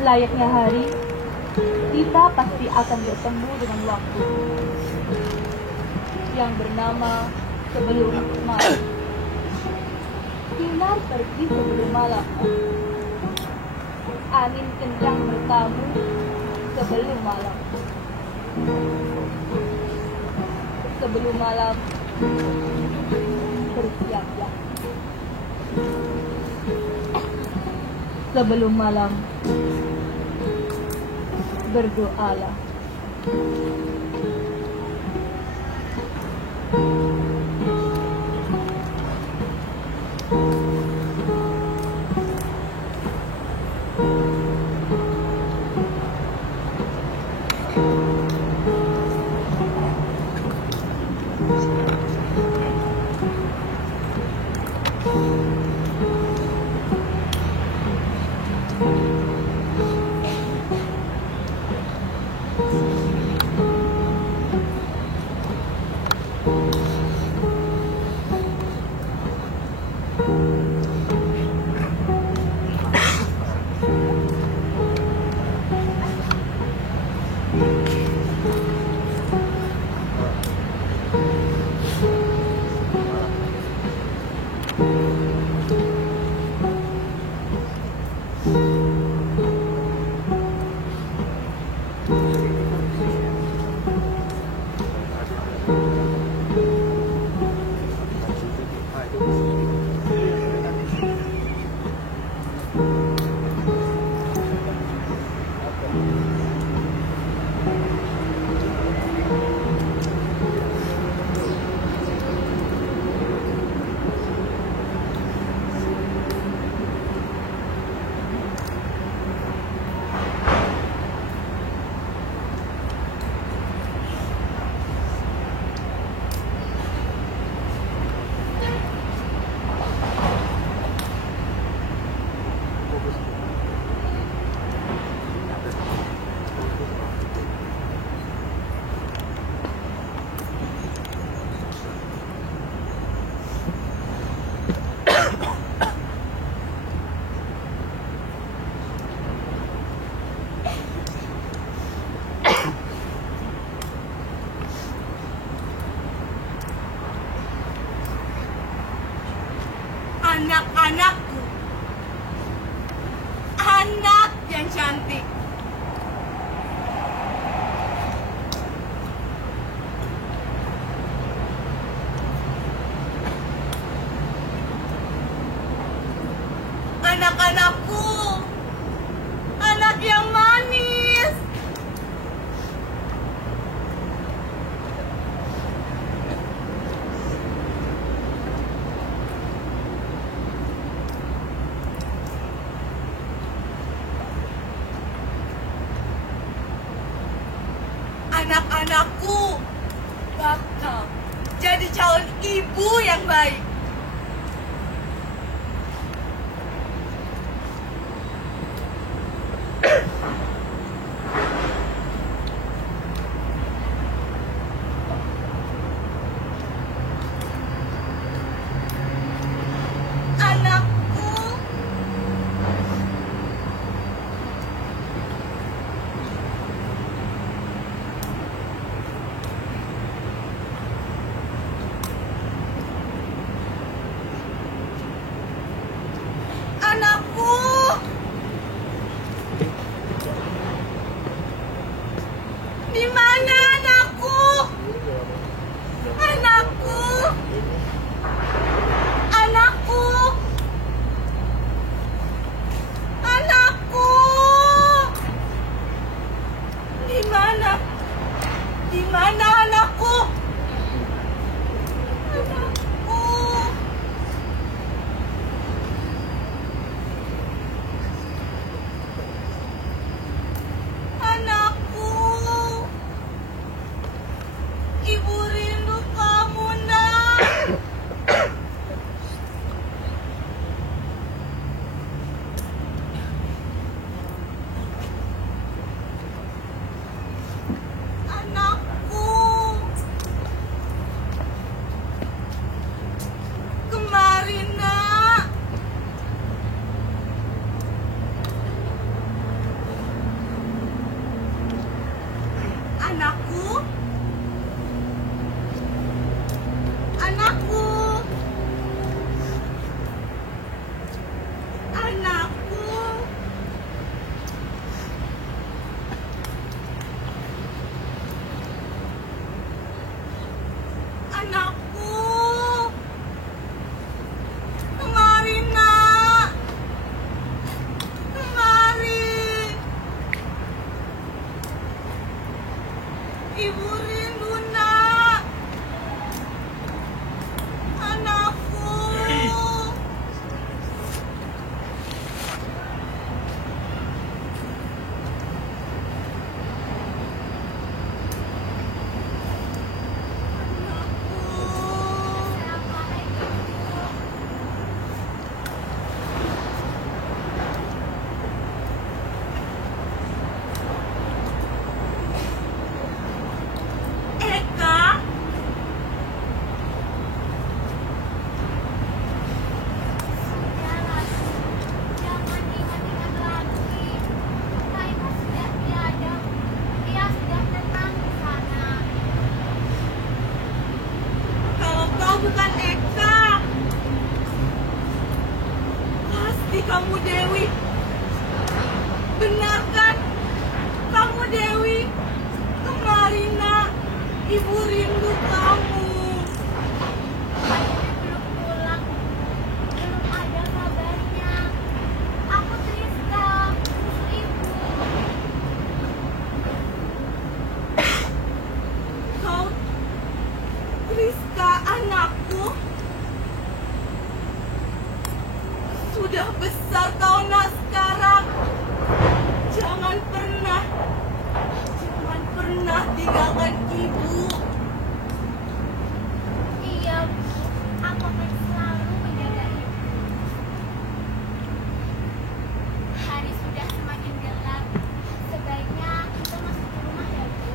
Layaknya hari, kita pasti akan bertemu dengan waktu yang bernama sebelum malam. Sinar pergi sebelum malam. Angin kencang bertamu sebelum malam. Sebelum malam, bersiaplah. Sebelum malam, berdoalah. Anak-anakku, anak yang cantik, anak-anakku, anak yang manis. Anak-anakku bakal jadi calon ibu yang baik. Anakku, Aku rindu kamu. Akhirnya belum pulang, belum ada kabarnya. Aku Triska, susu ibu. Kau, Rizka, anakku. Sudah besar kau nak sekarang. Jangan pernah tinggalkan ibu. Iya, Bu. Aku akan selalu menjaga ibu. Hari sudah semakin gelap. Sebaiknya kita masuk ke rumah ya, Bu.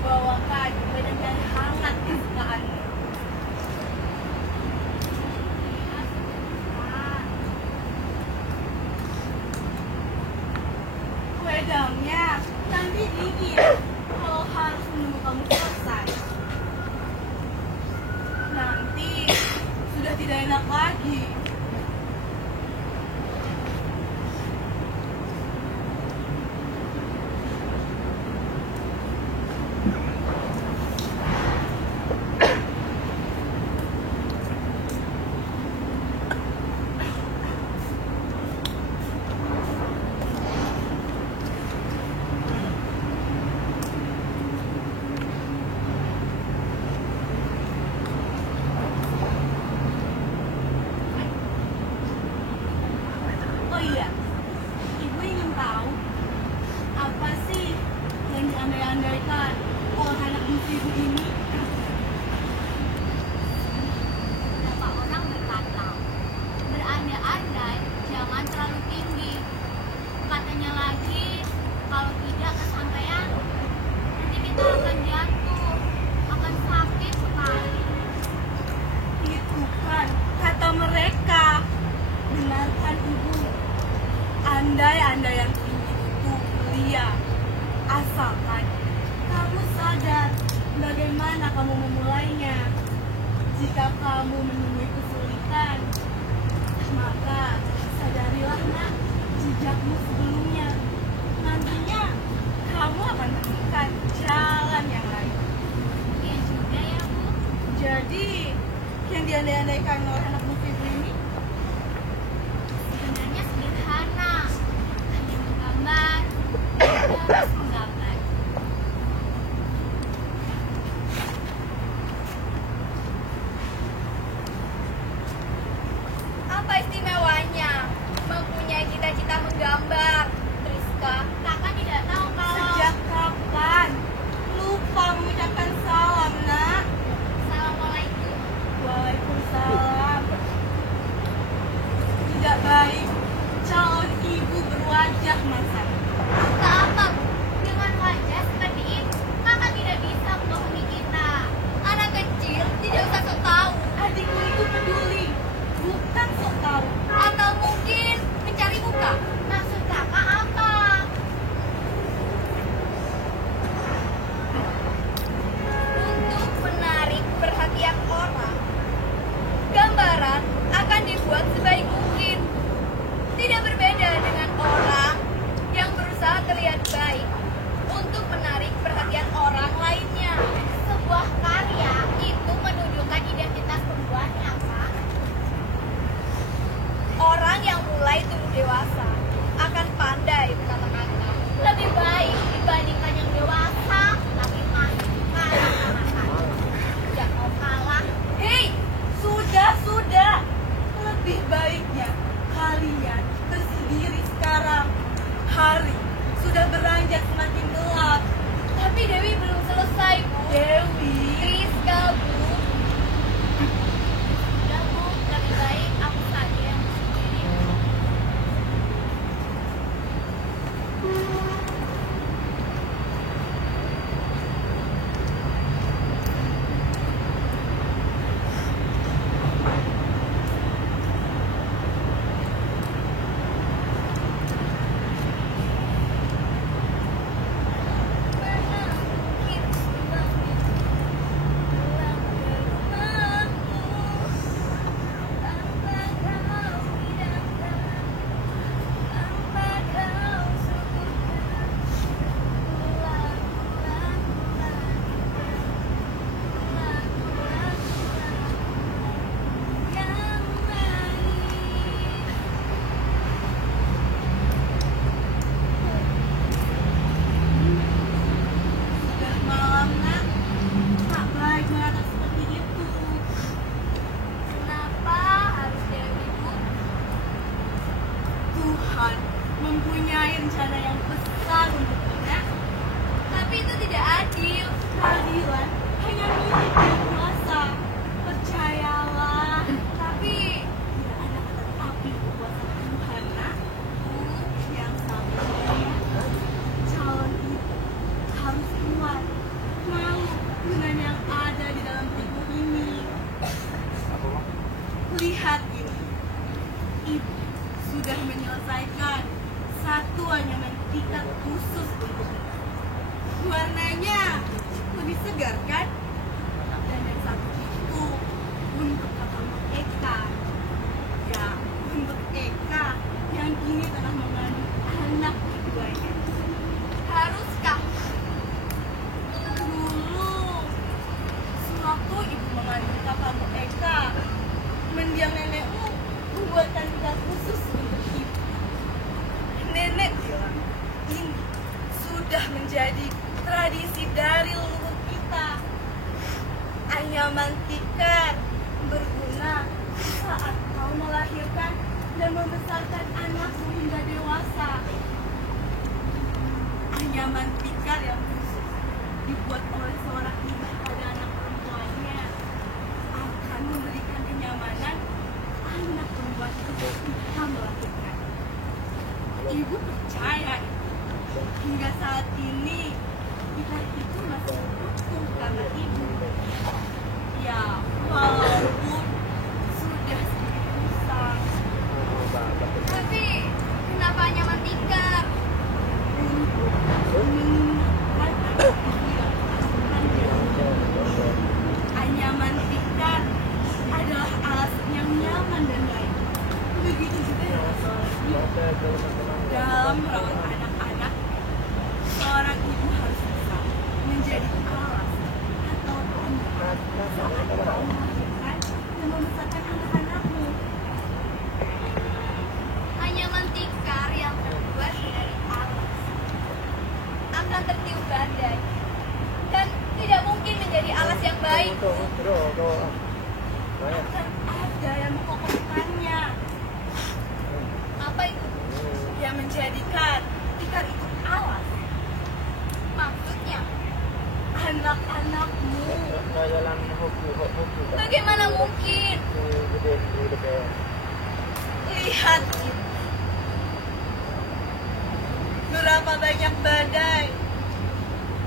Bawakan badan yang hangat kesukaanmu. Iya, sebentar. Wedangnya nanti dingin kalau harus menunggu kamu selesai. Nanti sudah tidak enak lagi. Oh iya, ibu ingin tahu apa sih yang diandai-andaikan oleh anak muda ibu ini? Beberapa orang berkata, berandai-andai jangan terlalu tinggi. Katanya lagi, kalau tidak kesampaian, nanti kita akan jatuh, akan sakit sekali. Itu kan kata mereka. Dengarkan ibu, andai-andai yang tinggi itu mulia. Asalkan kamu sadar bagaimana kamu memulainya. Jika kamu menemui kesulitan, maka sadarilah nak jejakmu sebelumnya. Nantinya kamu akan menemukan jalan yang lain. Iya juga ya, Bu. Jadi, yang diandai-andaikan oleh anak muslim ini Sebenarnya sederhana, hanya menggambar, terus menggambar. apa istimewanya mempunyai cita-cita menggambar, Triska? Kakak tidak tahu kalau Sejak kapan lupa mengucapkan salam, nak? Assalamualaikum. Waalaikumsalam. ketat khusus untukmu. Warnanya lebih segar kan? Dan yang satu itu untuk kakakmu Eka. Ya, untuk Eka yang kini telah mengandung anak keduanya. Haruskah? Dulu, sewaktu ibu mengandung kakakmu Eka, mendiang nenekmu membuatkan kita khusus untuk ibu. Nenek bilang, ini sudah menjadi tradisi dari leluhur kita. Anyaman tikar berguna saat kau melahirkan dan membesarkan anakmu hingga dewasa. Anyaman tikar yang khusus dibuat oleh seorang ibu pada anak perempuannya akan memberikan kenyamanan anak perempuan itu ketika melahirkan. Ibu percaya hingga saat ini kita itu masih utuh karena ibu. Ya, walaupun sudah sedikit rusak. Tapi kenapa nyaman tikar? Untuk mengingatkan anak ibu yang asuhan dia. Anyaman tikar adalah alas yang nyaman dan baik. Begitu juga dengan seorang ibu. Dalam merawat anak-anak, seorang ibu harus bisa menjadi alas atau tempat saat kau melahirkan dan membesarkan anak-anakmu. Anyaman tikar yang terbuat dari alas akan tertiup badai dan tidak mungkin menjadi alas yang baik. Akan ada yang mengokohkannya, Apa itu? yang menjadikan tikar itu alas. Maksudnya? Anak-anakmu. Bagaimana mungkin? Lihat berapa banyak badai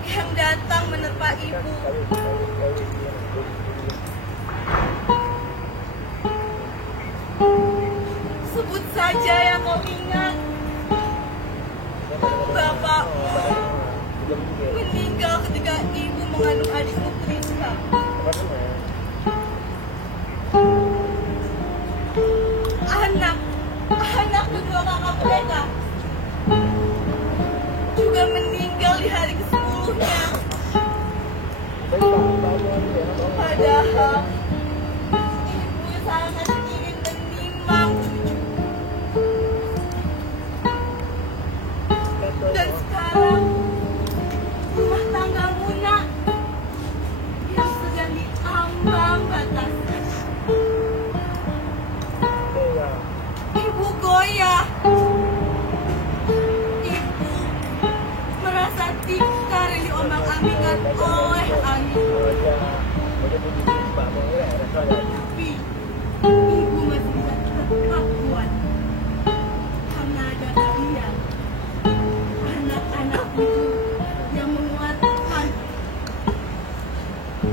yang datang menerpa ibu. Sebut saja yang kau ingat. Bapakmu meninggal ketika ibu mengandung adikmu Priska. Anak kedua kakak mereka juga meninggal di hari ke-10-nya. Padahal ibu sangat ingin menimang cucu. Dan sekarang rumah tanggamu nak yang sedang diambang batasnya. Ibu goyah. Ibu merasa tikar yang diombang-ambingkan oleh angin. Tapi ibu masih bisa tetap kuat karena ada kalian, anak-anak itu yang menguatkan.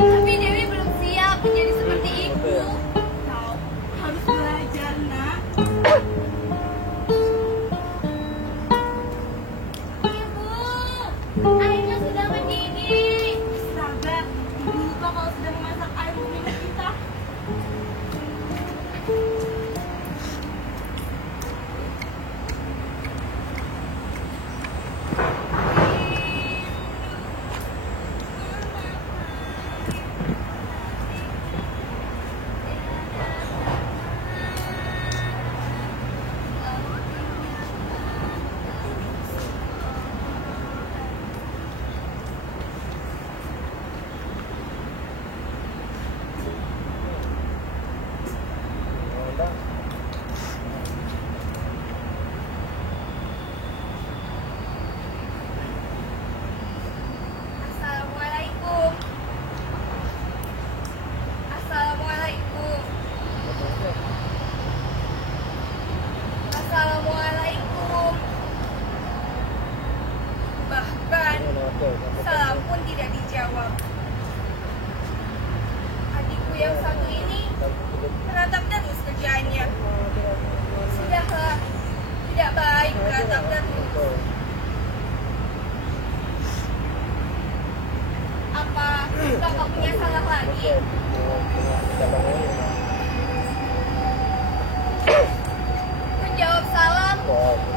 Tapi Dewi belum siap menjadi seperti ibu. Kau harus belajar nak. Ibu, airnya sudah mendidih. Sabar, ibu lupa kalau sudah memasak air untuk minum kita. Assalamualaikum. Assalamualaikum. Assalamualaikum. Bahkan salam pun tidak dijawab. Adikku yang satu ini beratap terus kerjaannya. Sudahlah, tidak baik beratap terus. kakak punya salah lagi? Menjawab salam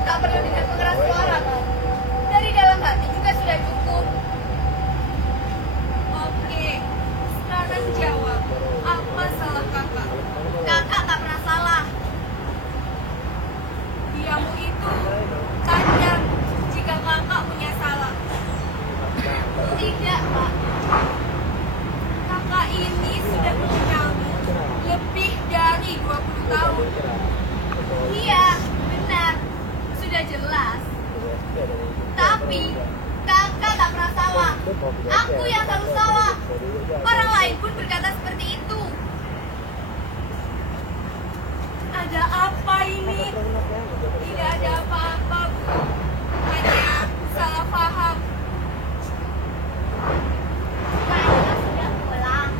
tak perlu dengan pengeras suara, kau. Dari dalam hati juga sudah cukup. Oke, sekarang jawab. Apa salah kakak? Kakak tak pernah salah. Diamu itu tajam jika kakak punya salah. Tidak, Pak. Kakak ini sudah mengenalmu lebih dari 20 tahun. Iya, benar. Sudah jelas. Tapi kakak tak pernah salah. Aku yang selalu salah. Orang lain pun berkata seperti itu. Ada apa ini? Tidak ada apa-apa, Bu. Hanya salah paham. Kayaknya sudah pulang.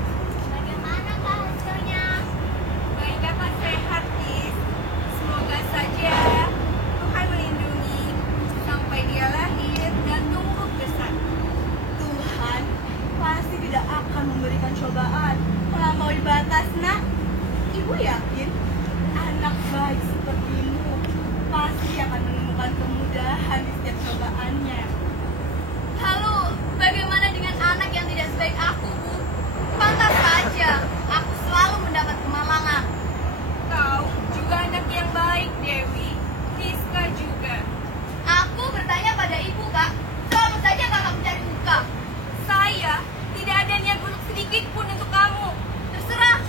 Bagaimana kak hasilnya? Baik dapat sehat, Tis. Semoga saja Tuhan melindungi sampai dia lahir dan tumbuh besar. Tuhan pasti tidak akan memberikan cobaan melampaui batas, nak. Ibu yakin anak baik sepertimu pasti akan menemukan kemudahan di setiap cobaannya. Lalu, bagaimana dengan anak yang tidak sebaik aku, Bu? Pantas saja aku selalu mendapat kemalangan. Kau juga anak yang baik, Dewi. Rizka juga. Aku bertanya pada ibu, Kak. Selalu saja kakak mencari muka. Saya tidak ada niat buruk sedikit pun untuk kamu. Terserah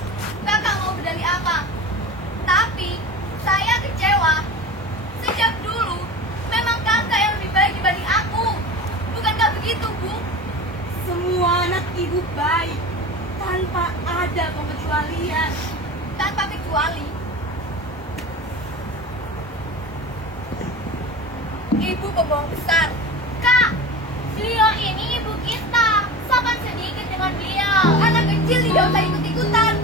kakak mau berdalih apa. Tapi saya kecewa. Sejak dulu memang kakak yang lebih baik dibanding aku. Bukankah begitu, Bu? Semua anak ibu baik tanpa ada pengecualian. Tanpa kecuali. Ibu pembohong besar. Kak, beliau ini ibu kita. Sopan sedikit dengan beliau. Anak kecil tidak usah ikut-ikutan.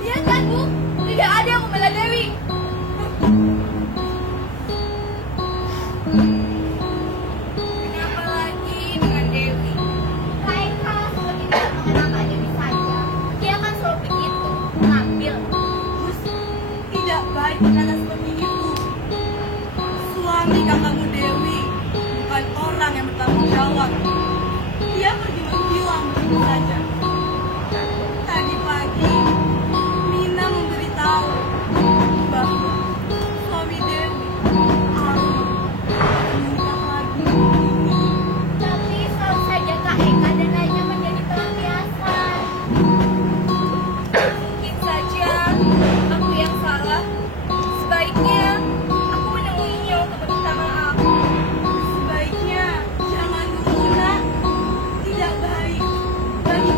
Lihat kan, Bu? Tidak ada yang membela Dewi. Kenapa lagi dengan Dewi? Kak Eka seperti tidak mengenal Kak Dewi saja. Dia kan selalu begitu, ngambil. Gus, tidak baik berkata seperti itu. Suami kakakmu Dewi bukan orang yang bertanggung jawab. Dia pergi menghilang begitu saja. Tadi pagi, Mina memberitahu bahwa suami Dewi Arul menikah lagi. Tapi selalu saja Kak Eka dan lainnya menjadi pelampiasan. Mungkin saja aku yang salah. Sebaiknya aku menemuinya untuk meminta maaf. Sebaiknya jangan dulu, nak. Tidak baik bagi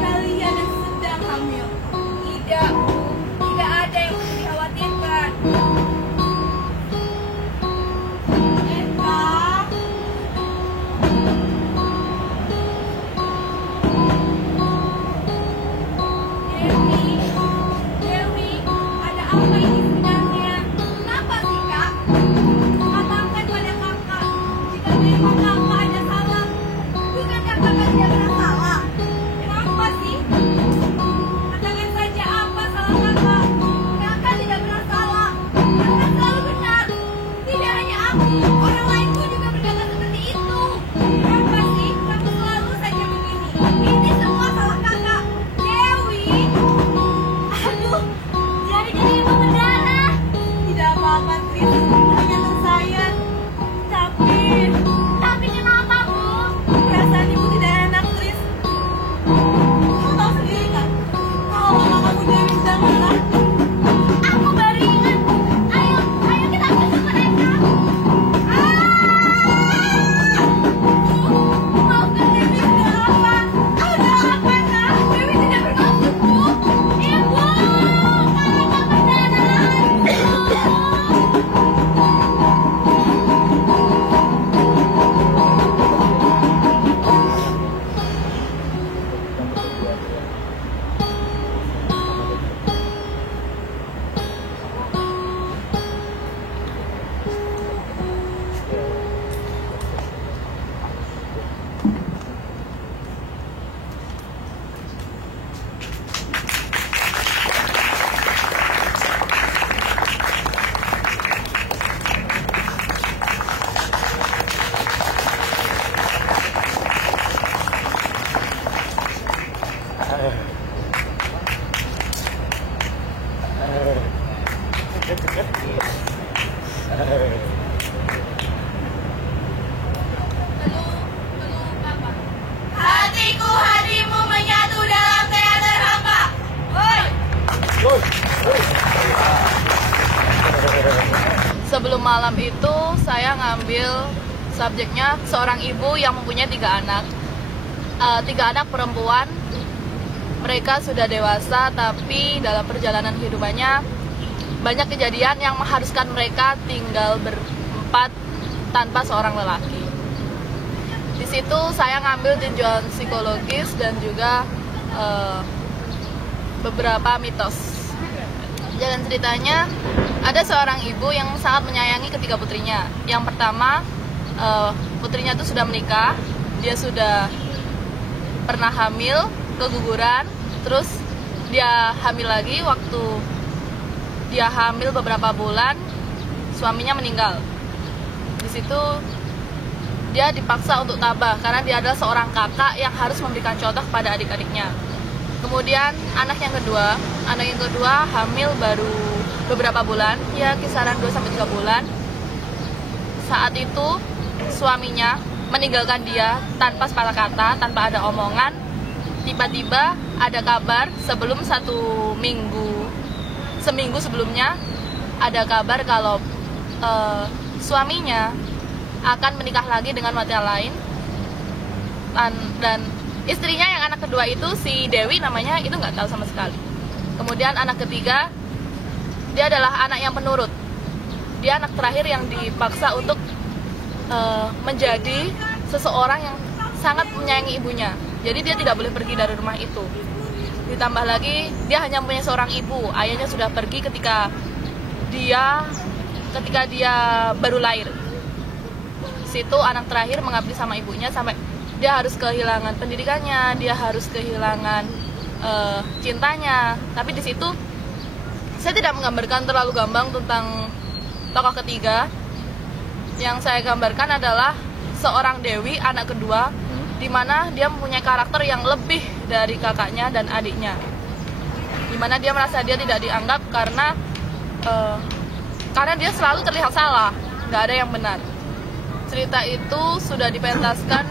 Hatiku hatimu menyatu dalam teater hampa. Woi. Sebelum malam itu saya ngambil subjeknya seorang ibu yang mempunyai 3 anak. 3 anak perempuan. Mereka sudah dewasa, tapi dalam perjalanan kehidupannya banyak kejadian yang mengharuskan mereka tinggal berempat tanpa seorang lelaki. Di situ saya ngambil tinjauan psikologis dan juga beberapa mitos. Jalan ceritanya, ada seorang ibu yang sangat menyayangi ketiga putrinya. Yang pertama, putrinya itu sudah menikah, dia sudah pernah hamil, keguguran, terus dia hamil lagi. Waktu dia hamil beberapa bulan, suaminya meninggal. Di situ dia dipaksa untuk tabah karena dia adalah seorang kakak yang harus memberikan contoh kepada adik-adiknya. Kemudian anak yang kedua hamil baru beberapa bulan, ya kisaran 2-3 bulan. Saat itu suaminya meninggalkan dia tanpa sepatah kata, tanpa ada omongan. Tiba-tiba ada kabar seminggu sebelumnya ada kabar kalau suaminya akan menikah lagi dengan wanita lain, dan istrinya yang anak kedua itu si Dewi namanya, itu nggak tahu sama sekali. Kemudian anak ketiga, dia adalah anak yang penurut. Dia anak terakhir yang dipaksa untuk menjadi seseorang yang sangat menyayangi ibunya. Jadi dia tidak boleh pergi dari rumah itu. Ditambah lagi dia hanya punya seorang ibu. Ayahnya sudah pergi ketika dia baru lahir. Situ anak terakhir mengabdi sama ibunya sampai dia harus kehilangan pendidikannya, dia harus kehilangan cintanya. Tapi di situ saya tidak menggambarkan terlalu gamblang tentang tokoh ketiga. Yang saya gambarkan adalah seorang Dewi, anak kedua, di mana dia mempunyai karakter yang lebih dari kakaknya dan adiknya. Di mana dia merasa dia tidak dianggap karena dia selalu terlihat salah, nggak ada yang benar. Cerita itu sudah dipentaskan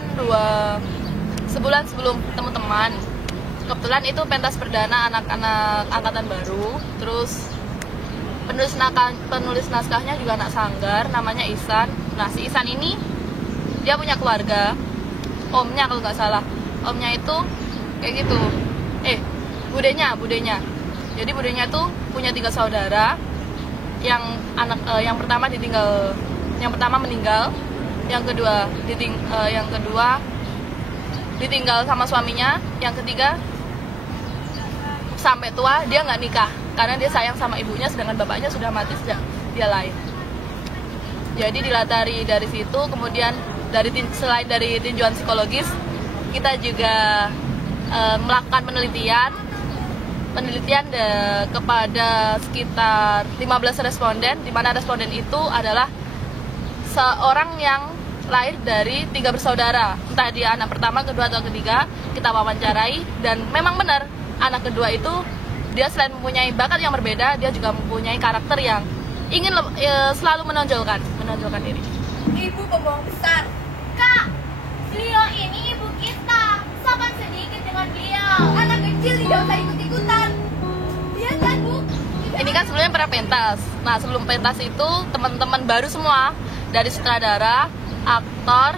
sebulan sebelum teman-teman. Kebetulan itu pentas perdana anak-anak angkatan baru. Terus penulis naskahnya juga anak sanggar, namanya Isan. Nah, si Isan ini dia punya keluarga, omnya kalau nggak salah. Omnya itu kayak gitu. Budenya. Jadi budenya itu punya 3 saudara. Yang pertama meninggal, yang kedua ditinggal sama suaminya, yang ketiga sampai tua dia nggak nikah karena dia sayang sama ibunya, sedangkan bapaknya sudah mati sejak dia lahir. Jadi dilatari dari situ. Kemudian selain dari tinjauan psikologis, kita juga melakukan penelitian kepada sekitar 15 responden, di mana responden itu adalah seorang yang lahir dari 3 bersaudara, entah dia anak pertama, kedua, atau ketiga. Kita wawancarai dan memang benar anak kedua itu dia selain mempunyai bakat yang berbeda, dia juga mempunyai karakter yang ingin selalu menonjolkan diri. Ibu pembohong besar. Kak, beliau ini ibu kita. Sopan sedikit dengan beliau. Anak kecil tidak usah ikut-ikutan. Iya kan, Bu? Ini kan sebelumnya pernah pentas. Nah, sebelum pentas itu teman-teman baru semua, dari sutradara, aktor,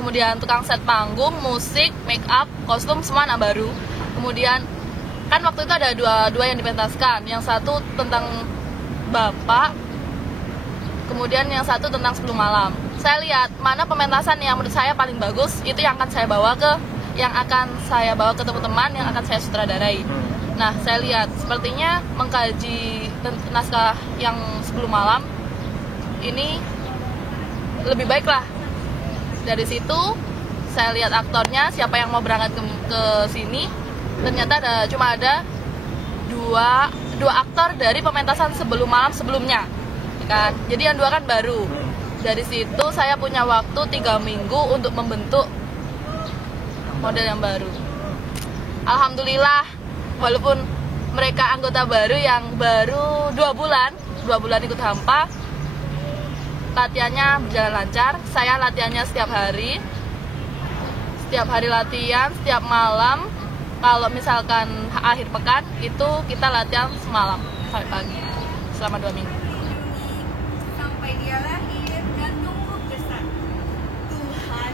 kemudian tukang set panggung, musik, make up, kostum, semua anak baru. Kemudian kan waktu itu ada dua yang dipentaskan, yang satu tentang bapak, kemudian yang satu tentang sebelum malam. Saya lihat mana pementasan yang menurut saya paling bagus, itu yang akan saya bawa ke teman-teman, yang akan saya sutradarai. Nah, saya lihat sepertinya mengkaji naskah yang sebelum malam ini lebih baik lah. Dari situ saya lihat aktornya, siapa yang mau berangkat ke sini. Ternyata cuma ada dua aktor dari pementasan sebelum malam sebelumnya, kan? Jadi yang 2 kan baru. Dari situ saya punya waktu 3 minggu untuk membentuk model yang baru. alhamdulillah, walaupun mereka anggota baru yang baru 2 bulan ikut hampa, latihannya berjalan lancar. Saya latihannya setiap hari latihan, setiap malam. Kalau misalkan akhir pekan itu kita latihan semalam sampai pagi selama 2 minggu. Sampai dia lahir dan tumbuh besar. Tuhan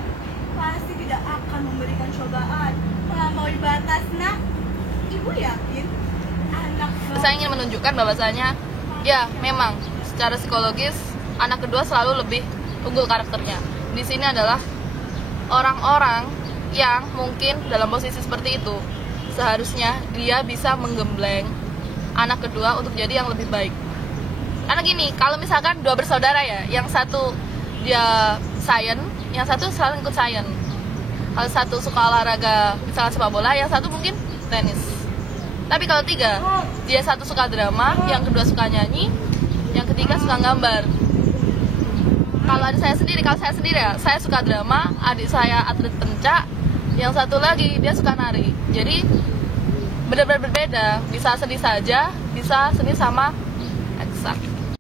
pasti tidak akan memberikan cobaan melampaui batas. Nah, ibu yakin anak Saya ingin menunjukkan bahwasanya ya memang secara psikologis anak kedua selalu lebih unggul karakternya. Di sini adalah orang-orang yang mungkin dalam posisi seperti itu seharusnya dia bisa menggembleng anak kedua untuk jadi yang lebih baik. Karena gini, kalau misalkan 2 bersaudara ya, yang satu dia sains, yang satu selalu ikut sains. Kalau satu suka olahraga, misalnya sepak bola, yang satu mungkin tenis. Tapi kalau 3, dia satu suka drama, yang kedua suka nyanyi, yang ketiga suka gambar. Kalau adik saya sendiri, ya, saya suka drama, adik saya atlet pencak, yang satu lagi dia suka nari. Jadi benar-benar berbeda, bisa seni saja, bisa seni sama